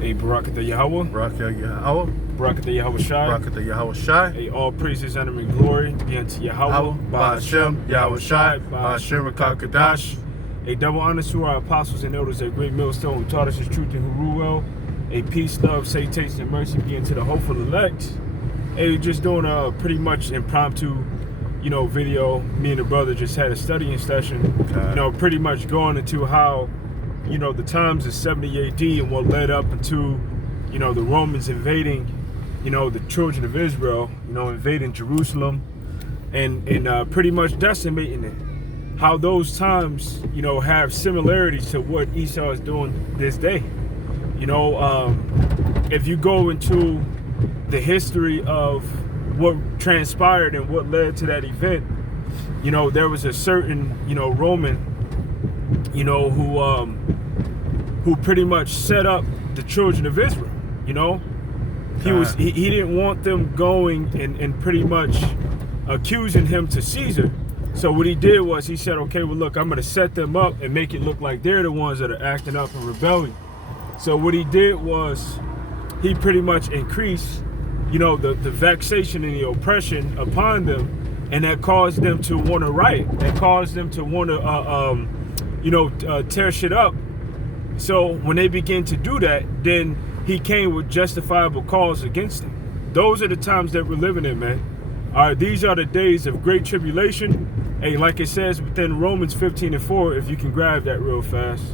A Barakah the Yahweh. Barakah Yahweh. Barakah the Yahawashi. Barakah the Yahawashi. A all praises, honor, and glory be unto Yahweh. Ba'ashem, Yahawashi, Ba'ashem, Kadash. A double honor to our apostles and elders at Great Millstone who taught us his truth and who rule well. A peace, love, salutation, and mercy be unto the hopeful elect. A just doing a pretty much impromptu, video. Me and the brother just had a studying session. Okay. Pretty much going into how, the times of 70 AD and what led up into, the Romans invading, the children of Israel, invading Jerusalem and pretty much decimating it. How those times, have similarities to what Esau is doing this day. If you go into the history of what transpired and what led to that event, there was a certain, Roman, who pretty much set up the children of Israel. He didn't want them going and pretty much accusing him to Caesar. So what he did was he said, okay, well, look, I'm going to set them up and make it look like they're the ones that are acting up and rebelling. So what he did was he pretty much increased, the vexation and the oppression upon them, and that caused them to want to riot. That caused them to want to, tear shit up. So when they began to do that, then he came with justifiable cause against them. Those are the times that we're living in, man. All right, these are the days of great tribulation. Hey, like it says within Romans 15:4, if you can grab that real fast.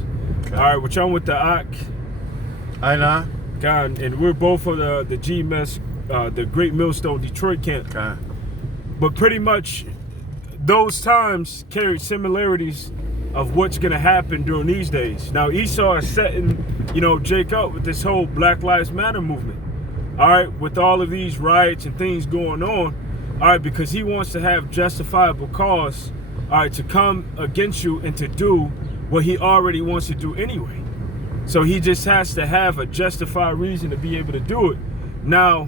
Okay. All right, which I'm with the Ak. I know. God, and we're both of the GMS, the Great Millstone Detroit camp. Okay. But pretty much those times carried similarities of what's going to happen during these days. Now, Esau is setting, Jake up with this whole Black Lives Matter movement. All right, with all of these riots and things going on. All right, because he wants to have justifiable cause, all right, to come against you and to do what he already wants to do anyway. So he just has to have a justified reason to be able to do it. Now,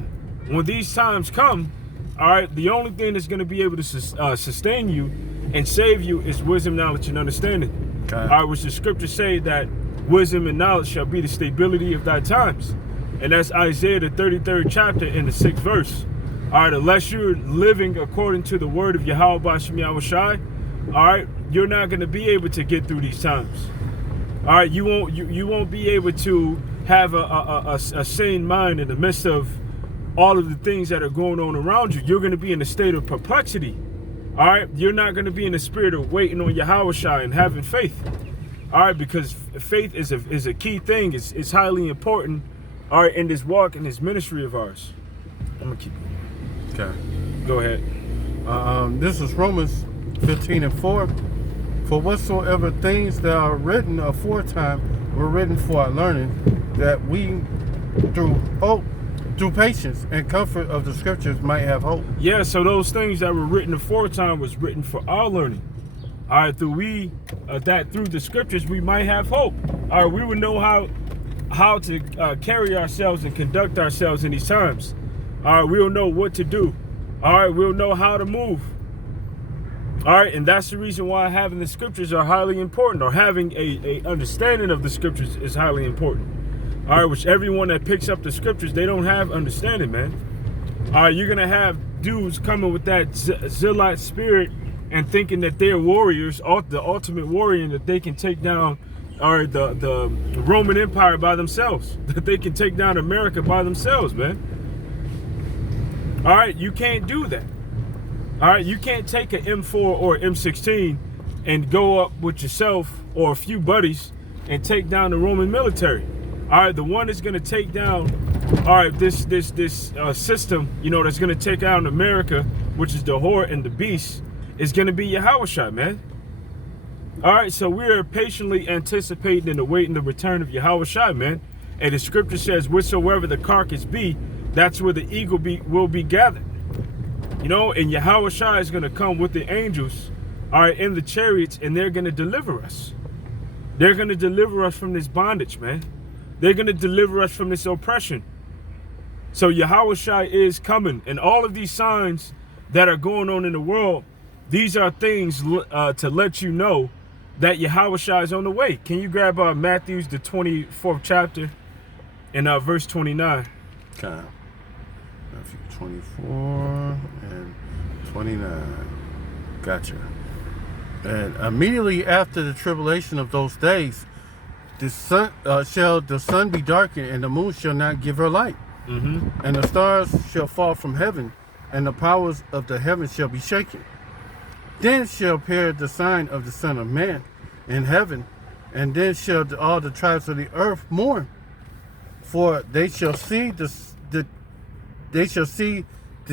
when these times come, all right, the only thing that's going to be able to sustain you and save you is wisdom, knowledge, and understanding. Okay. All right, which the scriptures say that wisdom and knowledge shall be the stability of thy times. And that's Isaiah, the 33rd chapter in the 6th verse. All right, unless you're living according to the word of Yahawashi, all right, you're not going to be able to get through these times. All right, you won't be able to have a sane mind in the midst of all of the things that are going on around you. You're going to be in a state of perplexity. All right, you're not going to be in the spirit of waiting on Yahawashi and having faith. All right, because faith is a key thing. It's highly important. All right, in this walk, in this ministry of ours. I'm gonna keep going. Okay. Go ahead. This is Romans 15:4. For whatsoever things that are written aforetime were written for our learning, that we through patience and comfort of the scriptures might have hope. Yeah, so those things that were written aforetime was written for our learning. All right, through the scriptures we might have hope. All right, we would know how to carry ourselves and conduct ourselves in these times. All right, we'll know what to do. All right, we'll know how to move. All right, and that's the reason why having the scriptures are highly important, or having a understanding of the scriptures is highly important. All right, which everyone that picks up the scriptures, they don't have understanding, man. All right, you're going to have dudes coming with that zealot spirit and thinking that they're warriors, the ultimate warrior, and that they can take down the Roman Empire by themselves, that they can take down America by themselves, man. All right, you can't do that. All right, you can't take an M4 or M16 and go up with yourself or a few buddies and take down the Roman military. All right, the one that's going to take down, all right, this system, that's going to take out America, which is the whore and the beast, is going to be Yahawashi, man. All right, so we are patiently anticipating and awaiting the return of Yahawashi, man. And the scripture says, whatsoever the carcass be, that's where the eagle will be gathered. And Yahawashi is going to come with the angels, all right, in the chariots, and they're going to deliver us. They're going to deliver us from this bondage, man. They're going to deliver us from this oppression. So Yahawashi is coming, and all of these signs that are going on in the world, these are things to let you know that Yahawashi is on the way. Can you grab Matthew's, the 24th chapter, in verse 29. Okay. Matthew 24 and 29. Gotcha. And immediately after the tribulation of those days, the sun be darkened, and the moon shall not give her light, and the stars shall fall from heaven, and the powers of the heavens shall be shaken. Then shall appear the sign of the Son of Man in heaven, and then shall all the tribes of the earth mourn, for they shall see the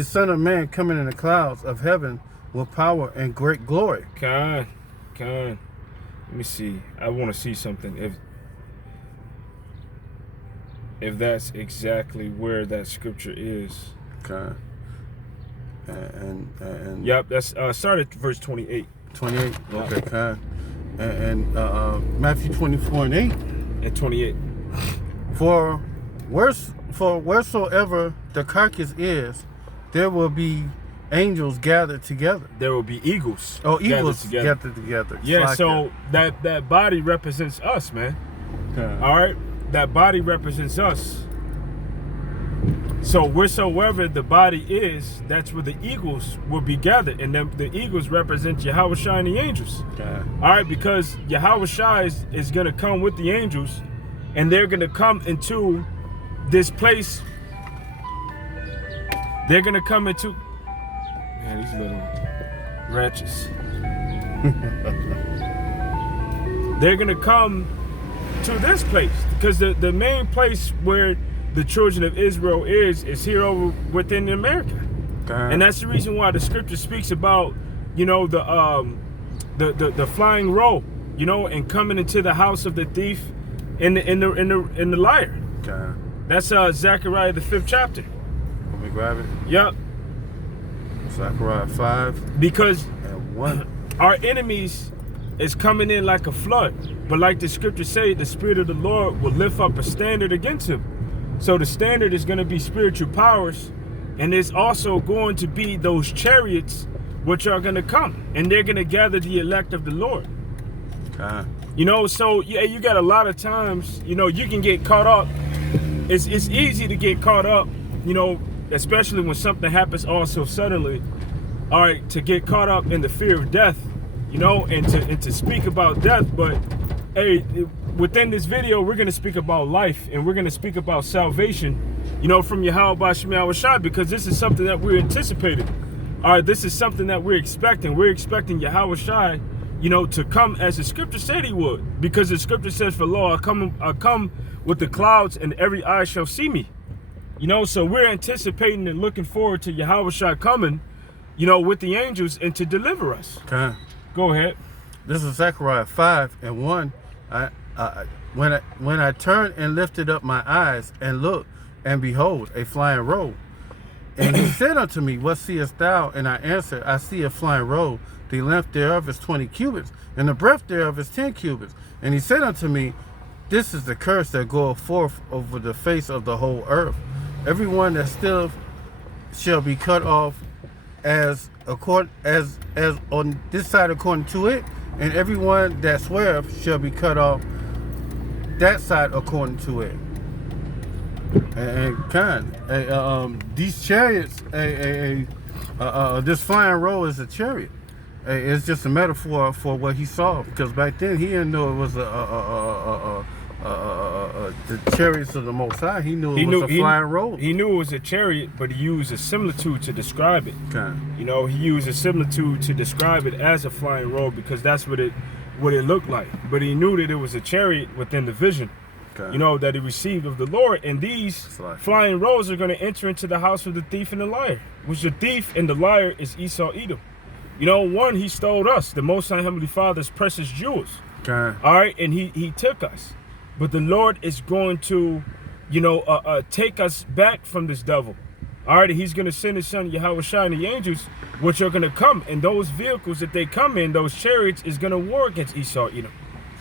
Son of Man coming in the clouds of heaven with power and great glory. Con. Let me see. I want to see something. If that's exactly where that scripture is. Okay. And yep, that's start at verse 28. 28. Yeah. Okay, okay. And Matthew 24 and 8. At 28. For wheresoever the carcass is, there will be angels gathered together. There will be eagles. Oh, eagles gathered together. Yeah, so that body represents us, man. Okay. All right, that body represents us. So wheresoever the body is, that's where the eagles will be gathered, and then the eagles represent Yahawashi and the angels. Okay. All right, because Yahawashi is going to come with the angels, and they're going to come into this place. They're going to come into, man, these little wretches. They're going to come to this place, because the main place where the children of Israel is here over within America. Okay. And that's the reason why the scripture speaks about, you know, the flying roll, you know, and coming into the house of the thief and the liar. Okay. That's Zechariah the 5th chapter. Let me grab it. Yep. Zechariah 5 Because and 1. our enemies is coming in like a flood, but like the scripture say, the Spirit of the Lord will lift up a standard against him. So the standard is going to be spiritual powers, and there's also going to be those chariots which are going to come, and they're going to gather the elect of the Lord. Okay. You know, so yeah, you got a lot of times, you know, you can get caught up. It's easy to get caught up, you know, especially when something happens all so suddenly. All right, to get caught up in the fear of death, you know, and to speak about death. But hey, within this video, we're going to speak about life, and we're going to speak about salvation, you know, from Yahawashi, because this is something that we're anticipating. All right, this is something that we're expecting. We're expecting Yahawashi, you know, to come as the scripture said he would, because the scripture says, for lo, I come with the clouds, and every eye shall see me. You know, so we're anticipating and looking forward to Yahawashi coming, you know, with the angels and to deliver us. Okay. Go ahead. This is Zechariah 5 and 1. When I turned and lifted up my eyes and looked, and behold, a flying roll. And he said unto me, what seest thou? And I answered, I see a flying roll. The length thereof is 20 cubits, and the breadth thereof is 10 cubits. And he said unto me, this is the curse that goeth forth over the face of the whole earth. Everyone that still shall be cut off as on this side according to it, and everyone that sweareth shall be cut off that side according to it. And these chariots, this flying roll is a chariot. It's just a metaphor for what he saw, because back then he didn't know it was the chariots of the Most High. He knew it was a flying roll. He knew it was a chariot, but he used a similitude to describe it. Okay. You know, he used a similitude to describe it as a flying roll, because that's what it looked like. But he knew that it was a chariot within the vision. Okay. You know, that he received of the Lord. And these flying rolls are going to enter into the house of the thief and the liar, which the thief and the liar is Esau Edom. You know, one, he stole us, the Most High Heavenly Father's precious jewels. Okay. All right, and he took us. But the Lord is going to, you know, take us back from this devil. All right, he's going to send his son Yahawashi and the angels, which are going to come. And those vehicles that they come in, those chariots, is going to war against Esau Edom.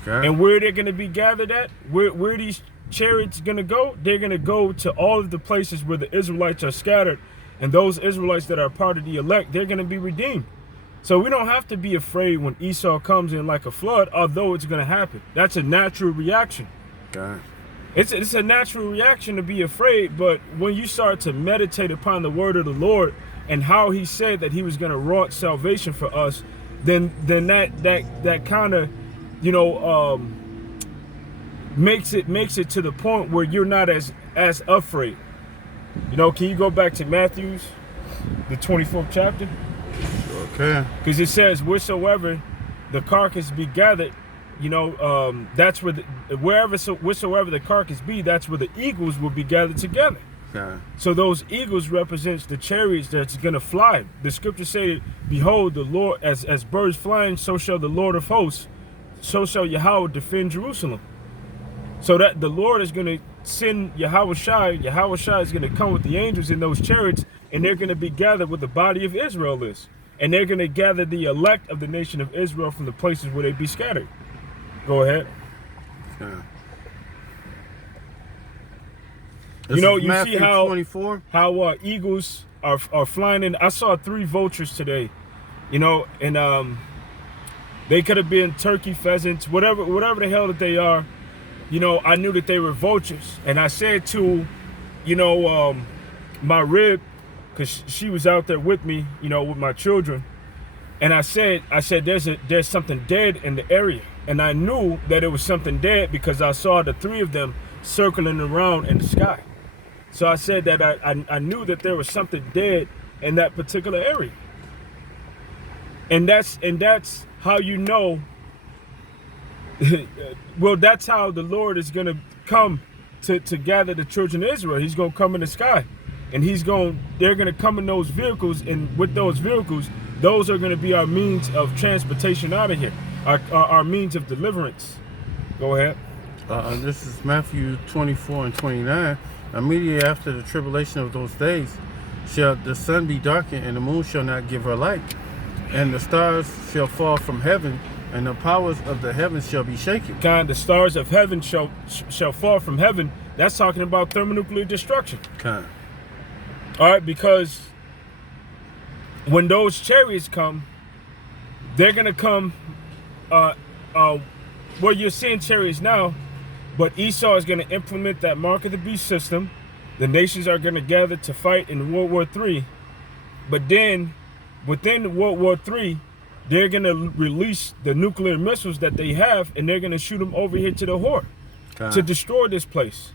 Okay. And where they're going to be gathered at, where these chariots going to go, they're going to go to all of the places where the Israelites are scattered. And those Israelites that are part of the elect, they're going to be redeemed. So we don't have to be afraid when Esau comes in like a flood, although it's going to happen. That's a natural reaction. Okay. It's a natural reaction to be afraid, but when you start to meditate upon the word of the Lord and how He said that He was going to wrought salvation for us, then that kind of, you know, makes it to the point where you're not as afraid. You know, can you go back to Matthew's, the 24th chapter? Okay. Because it says, wheresoever the carcass be gathered, you know, that's where wheresoever the carcass be, that's where the eagles will be gathered together. Okay. So those eagles represents the chariots that's gonna fly. The scripture say, behold, the Lord, as birds flying, so shall the Lord of hosts, so shall Yahweh defend Jerusalem. So that the Lord is gonna send Yahawashi. Yahawashi is gonna come with the angels in those chariots, and they're gonna be gathered where the body of Israel is. And they're gonna gather the elect of the nation of Israel from the places where they be scattered. Go ahead. Yeah. You know, you Matthew see how 24? Eagles are flying in. I saw 3 vultures today, you know, and they could have been turkey, pheasants, whatever the hell that they are. You know, I knew that they were vultures, and I said to, you know, my rib, because she was out there with me, you know, with my children, and I said there's something dead in the area, and I knew that it was something dead because I saw the 3 of them circling around in the sky. So I said that I knew that there was something dead in that particular area. And that's how you know, well, that's how the Lord is going to come to gather the children of Israel. He's going to come in the sky, and they're going to come in those vehicles, and with those vehicles, those are going to be our means of transportation out of here, our means of deliverance. Go ahead. This is Matthew 24 and 29. Immediately after the tribulation of those days shall the sun be darkened, and the moon shall not give her light, and the stars shall fall from heaven, and the powers of the heavens shall be shaken. God, the stars of heaven shall fall from heaven. That's talking about thermonuclear destruction. Okay. All right, because when those chariots come, they're gonna come. Well, you're seeing chariots now, but Esau is gonna implement that mark of the beast system. The nations are gonna gather to fight in World War III, but then within World War III, they're gonna release the nuclear missiles that they have, and they're gonna shoot them over here to the Horde to destroy this place.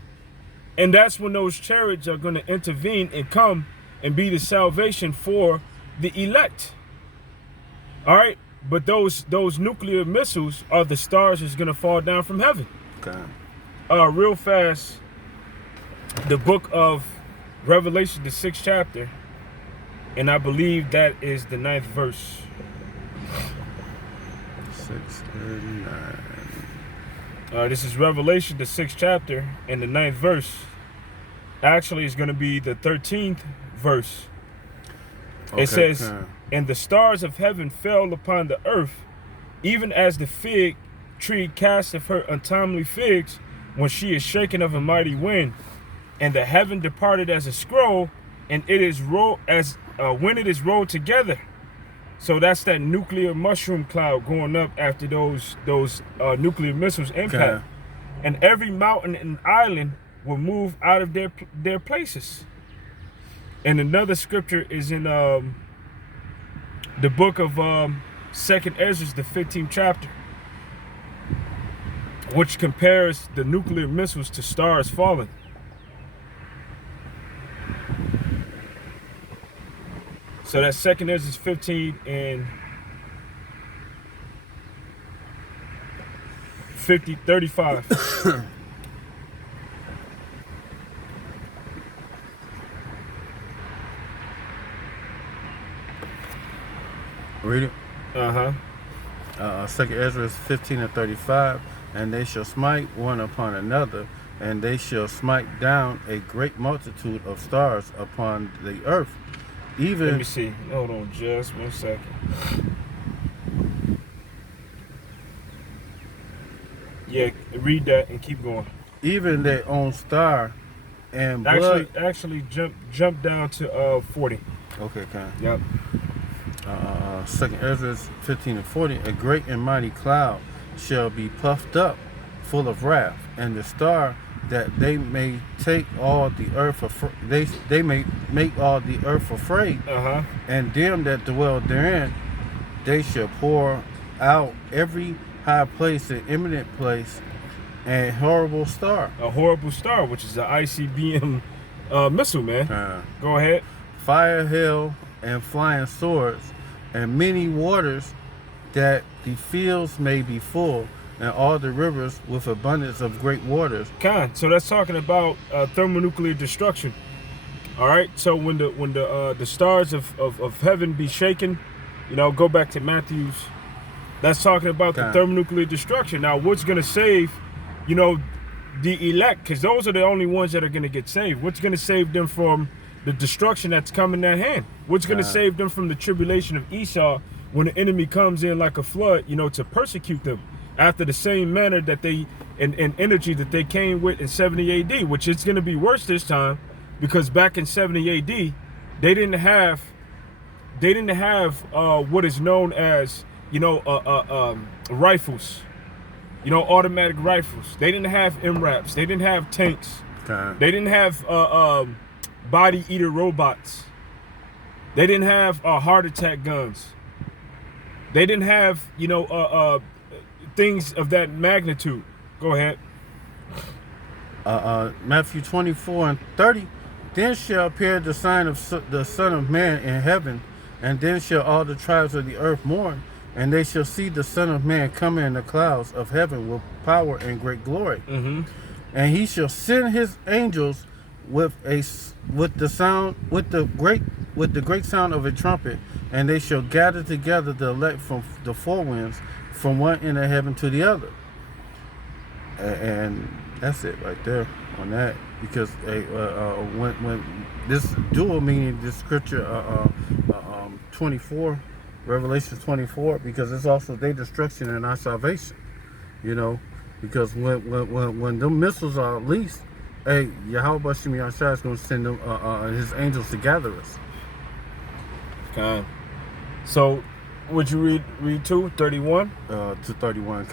And that's when those chariots are gonna intervene and come and be the salvation for the elect. All right, but those nuclear missiles are the stars that's gonna fall down from heaven. Okay. Real fast, the book of Revelation, the 6th chapter, and I believe that is the 9th verse. 6 and 9. This is Revelation, the 6th chapter, and the 9th verse. Actually, it's going to be the 13th verse. Okay, it says, and the stars of heaven fell upon the earth, even as the fig tree casteth her untimely figs when she is shaken of a mighty wind. And the heaven departed as a scroll, and it is rolled as when it is rolled together. So that's that nuclear mushroom cloud going up after those nuclear missiles impact. Okay. And every mountain and island will move out of their places. And another scripture is in the book of 2nd Ezra, the 15th chapter, which compares the nuclear missiles to stars falling. So that's 2nd Ezra 15 and 35. Read it. 2nd Ezra 15 and 35. And they shall smite one upon another, and they shall smite down a great multitude of stars upon the earth. Even, let me see. Hold on just 1 second. Yeah, read that and keep going. Even their own star and blood. Actually jump down to 40. Okay, okay. Yep. 2nd Ezra 15 and 40. A great and mighty cloud shall be puffed up, full of wrath, and the star that they may take all the earth they may make all the earth afraid, and them that dwell therein, they shall pour out every high place and eminent place and horrible star. A horrible star, which is an ICBM missile, man. Go ahead. Fire, hail, and flying swords, and many waters, that the fields may be full, and all the rivers with abundance of great waters. So that's talking about thermonuclear destruction. All right. So when the stars of heaven be shaken, go back to Matthew's. That's talking about the thermonuclear destruction. Now, what's going to save, the elect? Because those are the only ones that are going to get saved. What's going to save them from the destruction that's coming at hand? What's going to save them from the tribulation of Esau when the enemy comes in like a flood, to persecute them after the same manner that they and energy that they came with in 70 AD, which is going to be worse this time, because back in 70 AD, they didn't have what is known as rifles, automatic rifles. They didn't have MRAPs. They didn't have tanks. They didn't have body eater robots. They didn't have heart attack guns. They didn't have things of that magnitude. Go ahead. Matthew 24:30. Then shall appear the sign of the Son of Man in heaven, and then shall all the tribes of the earth mourn, and they shall see the Son of Man coming in the clouds of heaven with power and great glory. And he shall send his angels with the great sound of a trumpet, and they shall gather together the elect from the four winds, from one end of heaven to the other. And that's it right there on that. Because when this dual meaning, this scripture 24, Revelation 24, because it's also their destruction and our salvation. Because when them missiles are released, Yahawashi is going to send them his angels to gather us. Okay. So, would you read 2:31? To 31,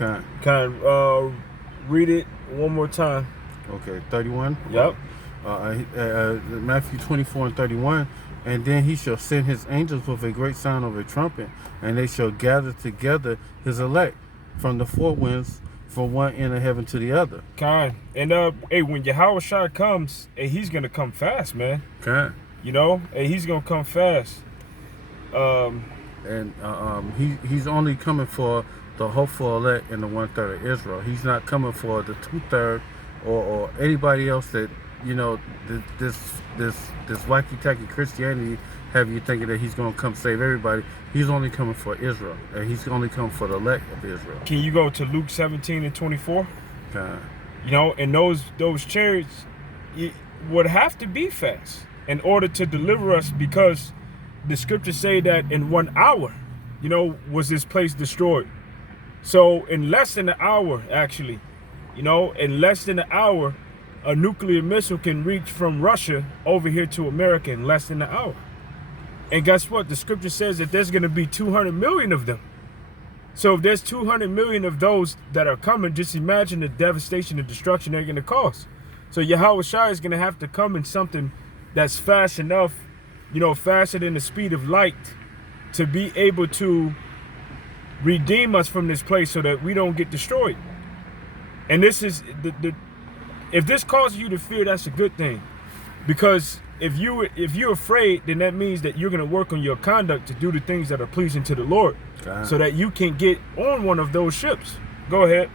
read it one more time. Okay, 31. Yep. Matthew 24:31. And then he shall send his angels with a great sound of a trumpet, and they shall gather together his elect from the four winds, from one end of heaven to the other. And when Yahawashi comes, he's gonna come fast, man. He's gonna come fast. He's only coming for the hopeful elect and the 1/3 of Israel. He's not coming for the 2/3 or anybody else that this wacky-tacky Christianity have you thinking that he's gonna come save everybody. He's only coming for Israel, and he's only coming for the elect of Israel. Can you go to Luke 17:24? And those chariots would have to be fast in order to deliver us, because the scriptures say that in 1 hour, was this place destroyed. So in less than an hour, actually, in less than an hour, a nuclear missile can reach from Russia over here to America in less than an hour. And guess what? The scripture says that there's going to be 200 million of them. So if there's 200 million of those that are coming, just imagine the devastation and destruction they're going to cause. So Yahawashi is going to have to come in something that's fast enough, faster than the speed of light, to be able to redeem us from this place so that we don't get destroyed. And this is if this causes you to fear, that's a good thing, because if you're afraid, then that means that you're going to work on your conduct to do the things that are pleasing to the Lord, so that you can get on one of those ships. Go ahead.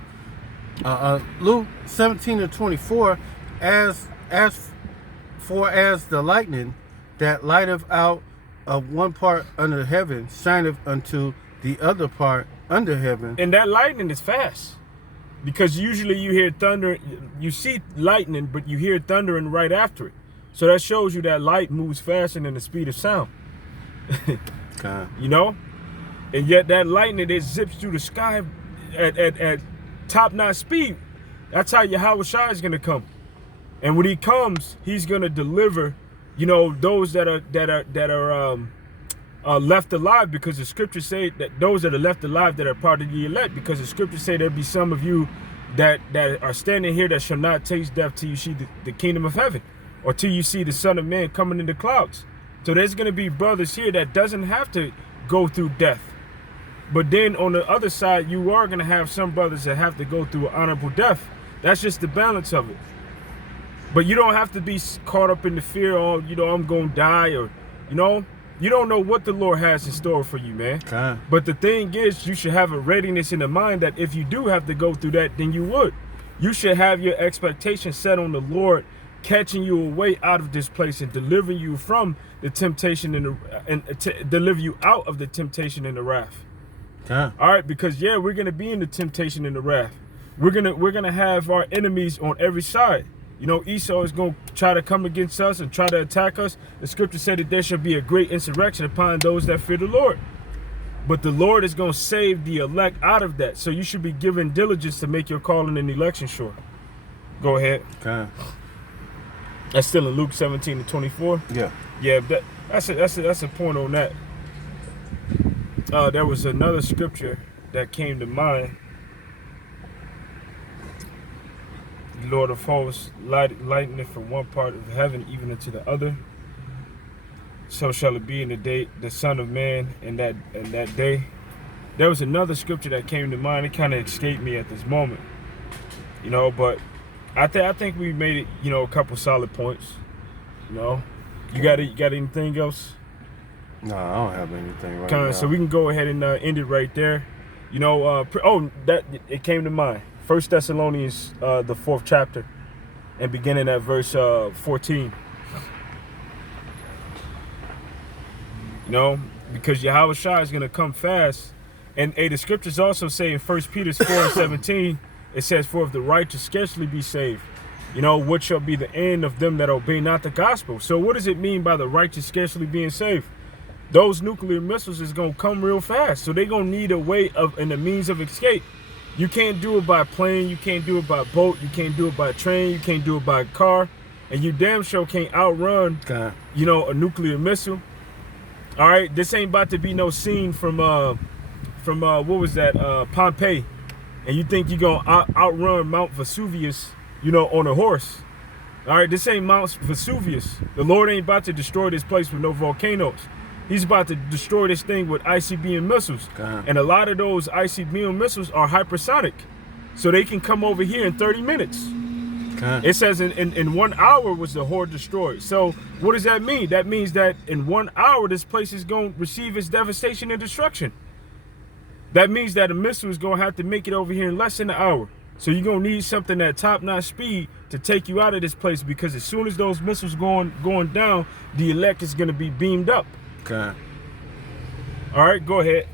Luke 17:24, as the lightning that lighteth out of one part under heaven shineth unto the other part under heaven. And that lightning is fast. Because usually you hear thunder, you see lightning, but you hear thundering right after it. So that shows you that light moves faster than the speed of sound. And yet that lightning, it zips through the sky at top-notch speed. That's how Yahawashi is going to come. And when he comes, he's going to deliver, those that are left alive, because the scriptures say that those that are left alive that are part of the elect, because the scriptures say there'll be some of you that are standing here that shall not taste death till you see the kingdom of heaven, or till you see the Son of Man coming in the clouds. So there's going to be brothers here that doesn't have to go through death. But then on the other side, you are going to have some brothers that have to go through an honorable death. That's just the balance of it. But you don't have to be caught up in the fear, oh, you know, I'm going to die, or, you know, you don't know what the Lord has in store for you, man. Okay. But the thing is, you should have a readiness in the mind that if you do have to go through that, then you would. You should have your expectations set on the Lord catching you away out of this place and delivering you from the temptation and deliver you out of the temptation and the wrath. Okay. All right, because yeah, we're gonna be in the temptation and the wrath. We're gonna have our enemies on every side. You know, Esau is gonna try to come against us and try to attack us. The scripture said that there shall be a great insurrection upon those that fear the Lord. But the Lord is gonna save the elect out of that. So you should be given diligence to make your calling and election sure. Go ahead. Okay. That's still in Luke 17:24. Yeah. Yeah, that's a point on that. There was another scripture that came to mind. The Lord of hosts lighteneth from one part of heaven even unto the other. So shall it be in the day, the Son of Man in that day. There was another scripture that came to mind. It kind of escaped me at this moment, you know. But I think we made it, you know, a couple solid points. You know, you got anything else? No, I don't have anything right now. So we can go ahead and end it right there. You know, that it came to mind. 1 Thessalonians, the 4th chapter, and beginning at verse 14. You know, because Yahawashi is going to come fast. And the scriptures also say in 1 Peter 4:17, it says, for if the righteous scarcely be saved, you know, what shall be the end of them that obey not the gospel? So what does it mean by the righteous scarcely being saved? Those nuclear missiles is going to come real fast. So they're going to need a way of and a means of escape. You can't do it by plane. You can't do it by boat. You can't do it by train. You can't do it by car. And you damn sure can't outrun, you know, a nuclear missile. All right. This ain't about to be no scene from what was that? Pompeii. And you think you're going to outrun Mount Vesuvius, you know, on a horse. All right. This ain't Mount Vesuvius. The Lord ain't about to destroy this place with no volcanoes. He's about to destroy this thing with ICBM missiles. And a lot of those ICBM missiles are hypersonic. So they can come over here in 30 minutes. It says in 1 hour was the horde destroyed. So what does that mean? That means that in 1 hour, this place is going to receive its devastation and destruction. That means that a missile is going to have to make it over here in less than an hour. So you're going to need something at top-notch speed to take you out of this place, because as soon as those missiles going down, the elect is going to be beamed up. Okay. All right, go ahead.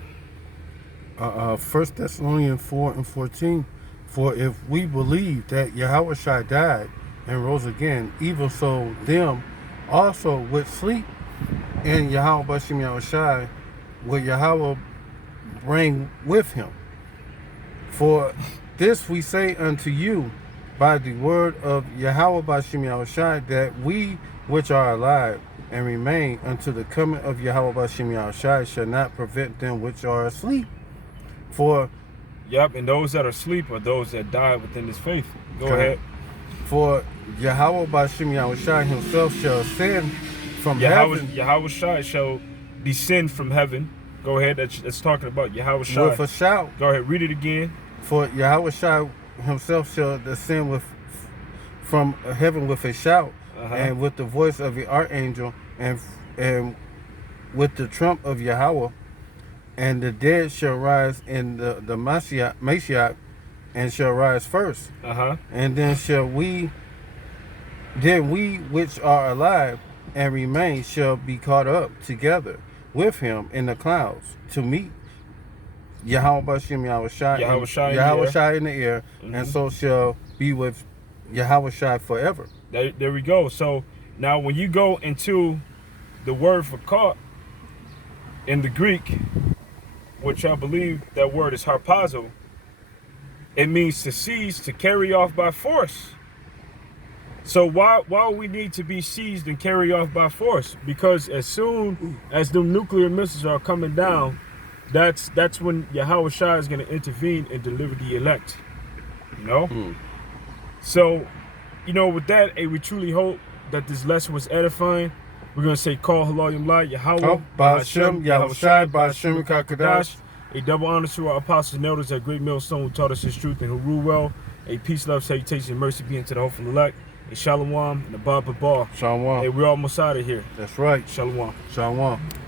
1 Thessalonians 4:14. For if we believe that Yahawashi died and rose again, even so them also which sleep in Yahawashi will Yahweh bring with him. For this we say unto you by the word of Yahawashi, that we which are alive and remain unto the coming of Yahawashi shall not prevent them which are asleep. For and those that are asleep are those that die within this faith. Go ahead. For Yahawashi himself shall ascend from heaven. Yahawashi shall descend from heaven. Go ahead. That's talking about Yahawashi. With a shout. Go ahead. Read it again. For Yahawashi himself shall descend from heaven with a shout, and with the voice of the archangel, and with the trump of Yahweh, and the dead shall rise in the Mashiach, and shall rise first. And then we which are alive and remain shall be caught up together with him in the clouds to meet Yahawashi in the air, and so shall be with Yahawashi forever. There we go. So now when you go into the word for caught in the Greek, which I believe that word is harpazo, it means to seize, to carry off by force. So why we need to be seized and carry off by force? Because as soon as the nuclear missiles are coming down, that's when Yahawashi is going to intervene and deliver the elect. You know? So, you know, with that, we truly hope that this lesson was edifying. We're going to say, Call Halayim La, Yahweh, Ba'ashem, Yahawashi, Ba'ashem, Kakadash. A double honor to our apostles and elders at Great Millstone who taught us his truth and who rule well. A peace, love, salutation, and mercy be unto the hopeful elect. A shalom and a bar. Shalom. Hey, we're almost out of here. That's right. Shalom. Shalom.